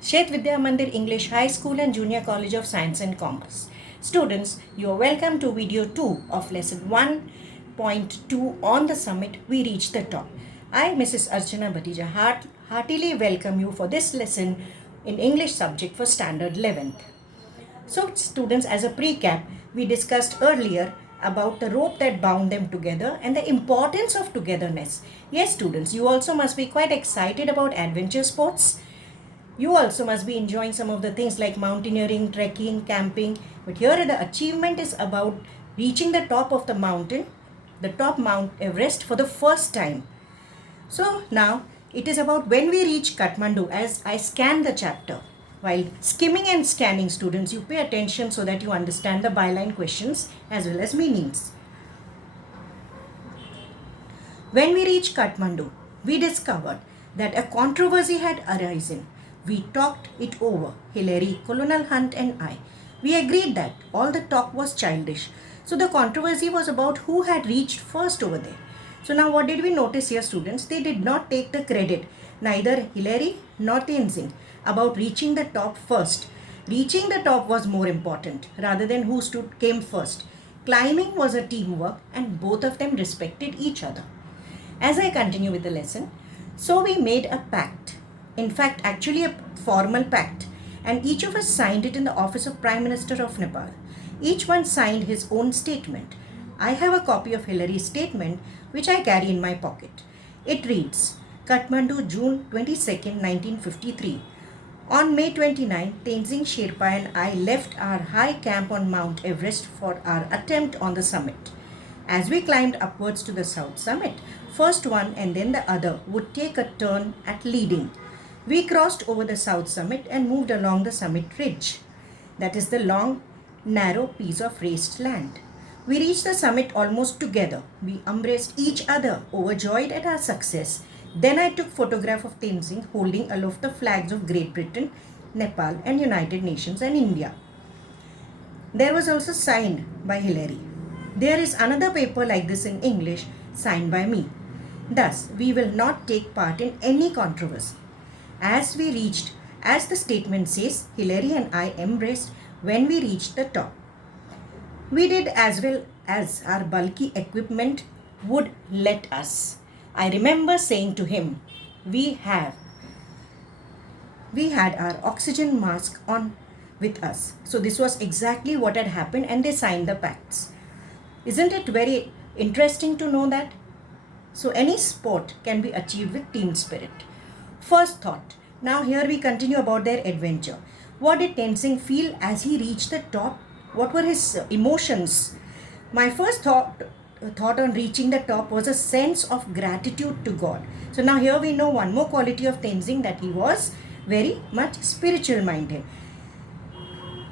Shet Vidya Mandir English High School and Junior College of Science and Commerce. Students, you are welcome to video 2 of lesson 1.2 on the summit We Reach the Top. I, Mrs. Archana Bhatija, heartily welcome you for this lesson in English subject for standard 11th. So, students, as a pre-cap, we discussed earlier about the rope that bound them together and the importance of togetherness. Yes, students, you also must be quite excited about adventure sports. You also must be enjoying some of the things like mountaineering, trekking, camping. But here the achievement is about reaching the top of the mountain, the top Mount Everest for the first time. So now it is about when we reach Kathmandu as I scan the chapter. While skimming and scanning, students, you pay attention so that you understand the byline questions as well as meanings. When we reached Kathmandu, we discovered that a controversy had arisen. We talked it over, Hilary, Colonel Hunt and I. We agreed that all the talk was childish. So the controversy was about who had reached first over there. So now what did we notice here, students? They did not take the credit, neither Hilary nor Tenzing, about reaching the top first. Reaching the top was more important rather than who came first. Climbing was a teamwork and both of them respected each other. As I continue with the lesson, so we made a pact. In fact, actually a formal pact, and each of us signed it in the office of Prime Minister of Nepal. Each one signed his own statement. I have a copy of Hilary's statement which I carry in my pocket. It reads, Kathmandu, June 22nd, 1953. On May 29, Tenzing Sherpa and I left our high camp on Mount Everest for our attempt on the summit. As we climbed upwards to the south summit, first one and then the other would take a turn at leading. We crossed over the south summit and moved along the summit ridge. That is the long, narrow piece of raised land. We reached the summit almost together. We embraced each other, overjoyed at our success. Then I took photograph of Tenzing holding aloft the flags of Great Britain, Nepal and United Nations and India. There was also signed by Hilary. There is another paper like this in English signed by me. Thus, we will not take part in any controversy. As the statement says, Hilary and I embraced when we reached the top. We did as well as our bulky equipment would let us. I remember saying to him, we had our oxygen mask on with us. So this was exactly what had happened and they signed the pacts. Isn't it very interesting to know that? So any sport can be achieved with team spirit. First thought. Now here we continue about their adventure. What did Tenzing feel as he reached the top? What were his emotions? My first thought on reaching the top was a sense of gratitude to God. So now here we know one more quality of Tenzing, that he was very much spiritual minded.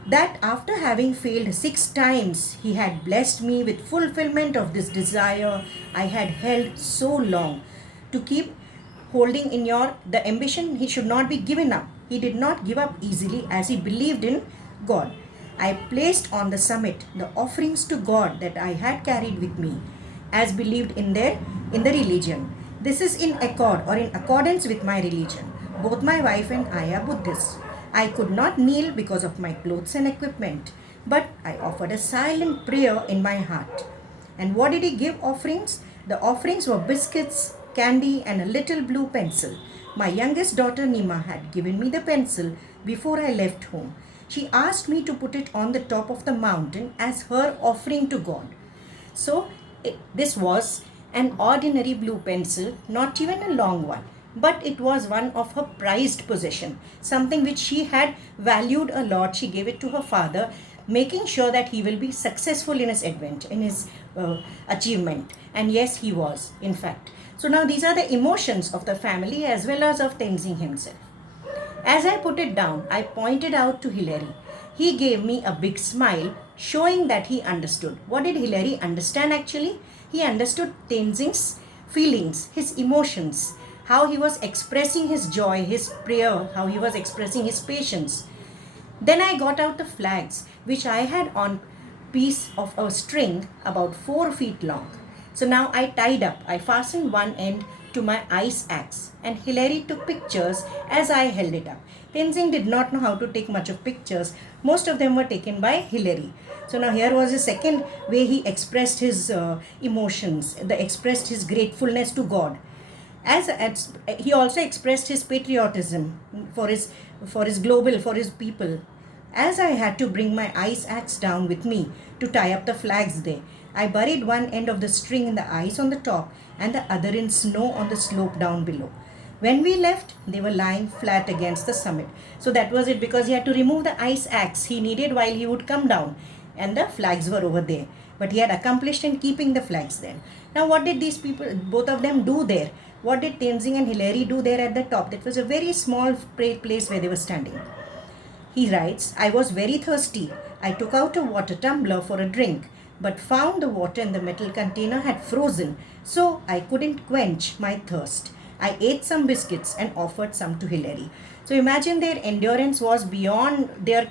That after having failed 6 times, he had blessed me with fulfillment of this desire I had held so long. To keep holding in the ambition, he should not be given up. He did not give up easily as he believed in God. I placed on the summit the offerings to God that I had carried with me, as believed in the religion. This is in accordance with my religion. Both my wife and I are Buddhists. I could not kneel because of my clothes and equipment, but I offered a silent prayer in my heart. And what did he give offerings? The offerings were biscuits, candy and a little blue pencil. My youngest daughter Nima had given me the pencil before I left home. She asked me to put it on the top of the mountain as her offering to God. So this was an ordinary blue pencil, not even a long one, but it was one of her prized possession, something which she had valued a lot. She gave it to her father, making sure that he will be successful in his achievement. And yes, he was, in fact. So now these are the emotions of the family as well as of Tenzing himself. As I put it down, I pointed out to Hilary. He gave me a big smile, showing that he understood. What did Hilary understand actually? He understood Tenzing's feelings, his emotions, how he was expressing his joy, his prayer, how he was expressing his patience. Then I got out the flags, which I had on piece of a string about 4 feet long. So now I fastened one end to my ice axe, and Hilary took pictures as I held it up. Tenzing did not know how to take much of pictures. Most of them were taken by Hilary. So now here was the second way he expressed his emotions, expressed his gratefulness to God. As he also expressed his patriotism for his global, for his people. As I had to bring my ice axe down with me to tie up the flags there, I buried one end of the string in the ice on the top and the other in snow on the slope down below. When we left, they were lying flat against the summit. So that was it, because he had to remove the ice axe he needed while he would come down, and the flags were over there. But he had accomplished in keeping the flags there. Now, what did these people, both of them, do there? What did Tenzing and Hilary do there at the top? That was a very small place where they were standing. He writes, I was very thirsty. I took out a water tumbler for a drink, but found the water in the metal container had frozen, so I couldn't quench my thirst. I ate some biscuits and offered some to Hilary. So imagine their endurance was beyond their,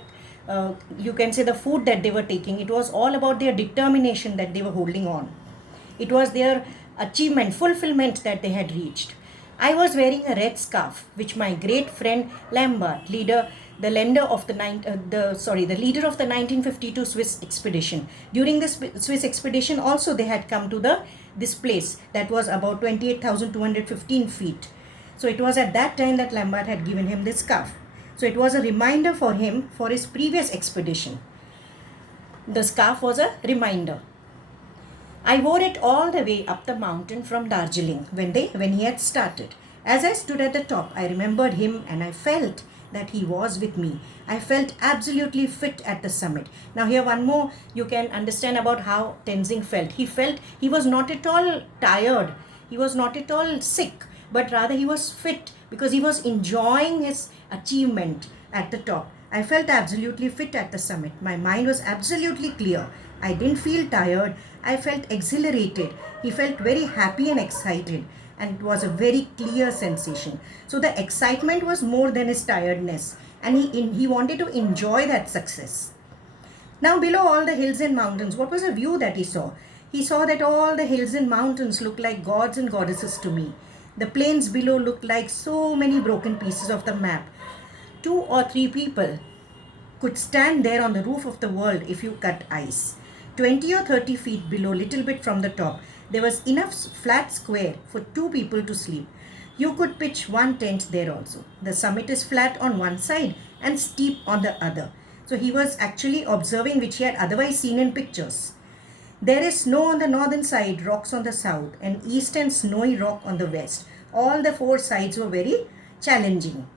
you can say, the food that they were taking. It was all about their determination that they were holding on. It was their achievement, fulfillment that they had reached. I was wearing a red scarf, which my great friend Lambert, the leader of the 1952 Swiss expedition. During the Swiss expedition, also they had come to this place that was about 28,215 feet. So it was at that time that Lambert had given him this scarf. So it was a reminder for him for his previous expedition. The scarf was a reminder. I wore it all the way up the mountain from Darjeeling when he had started. As I stood at the top, I remembered him and I felt that he was with me. I felt absolutely fit at the summit. Now here one more you can understand about how Tenzing felt. He was not at all tired. He was not at all sick, but rather he was fit because he was enjoying his achievement at the top. I felt absolutely fit at the summit. My mind was absolutely clear. I didn't feel tired. I felt exhilarated. He felt very happy and excited, and it was a very clear sensation. So the excitement was more than his tiredness, and he wanted to enjoy that success. Now below all the hills and mountains, what was the view that he saw? He saw that all the hills and mountains looked like gods and goddesses to me. The plains below looked like so many broken pieces of the map. 2 or 3 people could stand there on the roof of the world if you cut ice. 20 or 30 feet below, little bit from the top, there was enough flat square for 2 people to sleep. You could pitch one tent there also. The summit is flat on one side and steep on the other. So he was actually observing, which he had otherwise seen in pictures. There is snow on the northern side, rocks on the south, and east and snowy rock on the west. All the 4 sides were very challenging.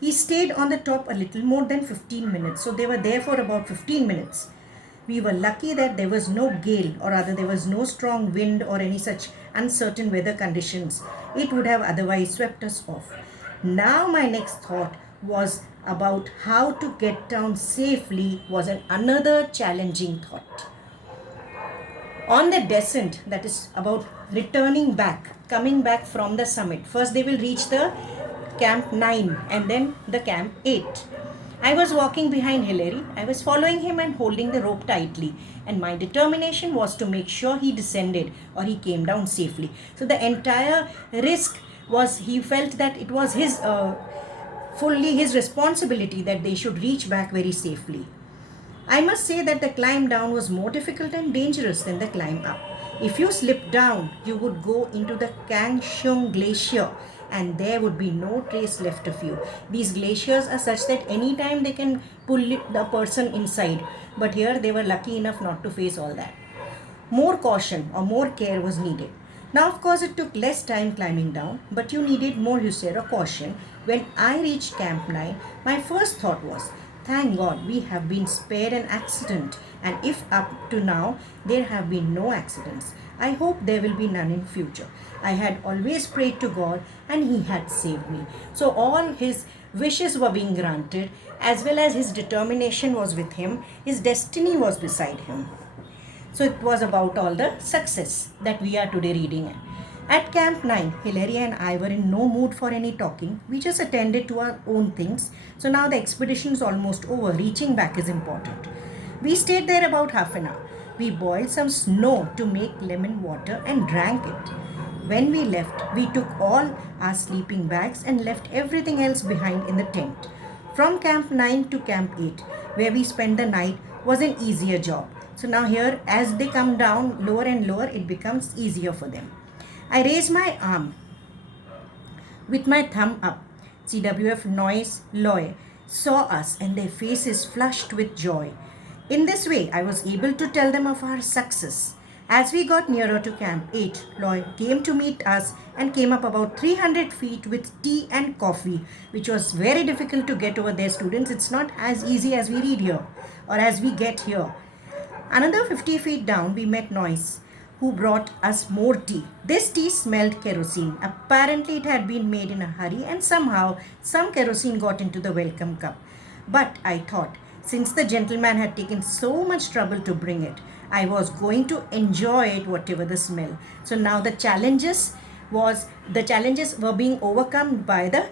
He stayed on the top a little more than 15 minutes. So they were there for about 15 minutes. We were lucky that there was no gale, or rather there was no strong wind or any such uncertain weather conditions. It would have otherwise swept us off. Now my next thought was about how to get down safely was another challenging thought. On the descent, that is about returning back, coming back from the summit, first they will reach the Camp 9 and then the Camp 8. I was walking behind Hilary. I was following him and holding the rope tightly, and my determination was to make sure he descended or he came down safely. So the entire risk was, he felt that it was fully his responsibility that they should reach back very safely. I must say that the climb down was more difficult and dangerous than the climb up. If you slipped down, you would go into the Kangshung Glacier, and there would be no trace left of you. These glaciers are such that anytime they can pull the person inside, but here they were lucky enough not to face all that. More caution or more care was needed. Now of course it took less time climbing down, but you needed more hussar or caution. When I reached Camp 9, my first thought was, thank God we have been spared an accident, and if up to now there have been no accidents, I hope there will be none in future. I had always prayed to God and He had saved me. So all his wishes were being granted, as well as his determination was with him. His destiny was beside him. So it was about all the success that we are today reading. At Camp 9, Hilary and I were in no mood for any talking. We just attended to our own things. So now the expedition is almost over. Reaching back is important. We stayed there about half an hour. We boiled some snow to make lemon water and drank it. When we left, we took all our sleeping bags and left everything else behind in the tent. From Camp 9 to Camp 8, where we spent the night, was an easier job. So now here, as they come down lower and lower, it becomes easier for them. I raise my arm with my thumb up. CWF Noise Loy saw us and their faces flushed with joy. In this way, I was able to tell them of our success. As we got nearer to Camp 8, Loy came to meet us and came up about 300 feet with tea and coffee, which was very difficult to get over there, students. It's not as easy as we read here or as we get here. Another 50 feet down, we met Noise, who brought us more tea. This tea smelled kerosene. Apparently, it had been made in a hurry, and somehow some kerosene got into the welcome cup. But I thought, since the gentleman had taken so much trouble to bring it, I was going to enjoy it, whatever the smell. So now the challenges were being overcome by the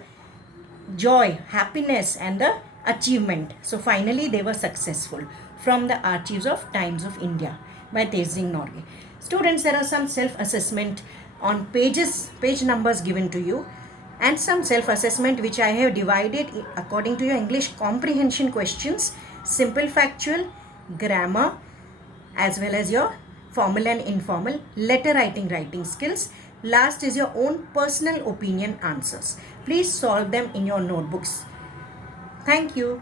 joy, happiness, and the achievement. So finally, they were successful. From the Archives of Times of India by Tezing Norge. Students, there are some self-assessment on page numbers given to you, and some self-assessment which I have divided according to your English comprehension questions, simple factual, grammar, as well as your formal and informal letter writing skills. Last is your own personal opinion answers. Please solve them in your notebooks. Thank you.